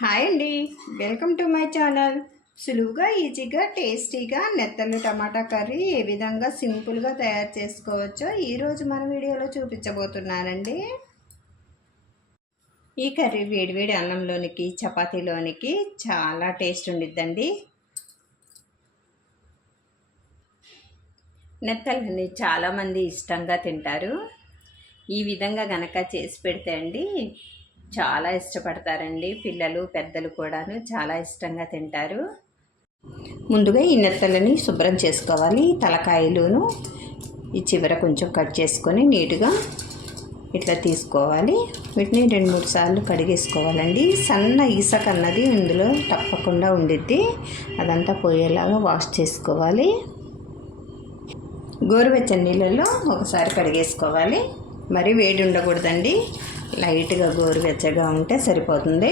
Hi అండి, welcome to my channel. సులువుగా ఈజీగా టేస్టీగా నెత్తళ్ళు టమాటా కర్రీ ఏ విధంగా సింపుల్గా తయారు చేసుకోవచ్చో ఈరోజు మన వీడియోలో చూపించబోతున్నానండి. ఈ కర్రీ వేడివేడి అన్నంలోనికి చపాతీలోనికి చాలా టేస్ట్ ఉండిద్దండి. నెత్తళ్ళని చాలామంది ఇష్టంగా తింటారు. ఈ విధంగా గనక చేసి పెడితే అండి చాలా ఇష్టపడతారండి. పిల్లలు పెద్దలు కూడాను చాలా ఇష్టంగా తింటారు. ముందుగా ఈ నెత్తలని శుభ్రం చేసుకోవాలి. తలకాయలును ఈ చివర కొంచెం కట్ చేసుకొని నీట్గా ఇట్లా తీసుకోవాలి. వీటిని 2-3 సార్లు కడిగేసుకోవాలండి. సన్న ఇసుక అన్నది ఇందులో తప్పకుండా ఉండిద్ది. అదంతా పోయేలాగా వాష్ చేసుకోవాలి. గోరువెచ్చని నీళ్ళల్లో ఒకసారి కడిగేసుకోవాలి. మరి వేడి ఉండకూడదండి, లైట్గా గోరువెచ్చగా ఉంటే సరిపోతుంది.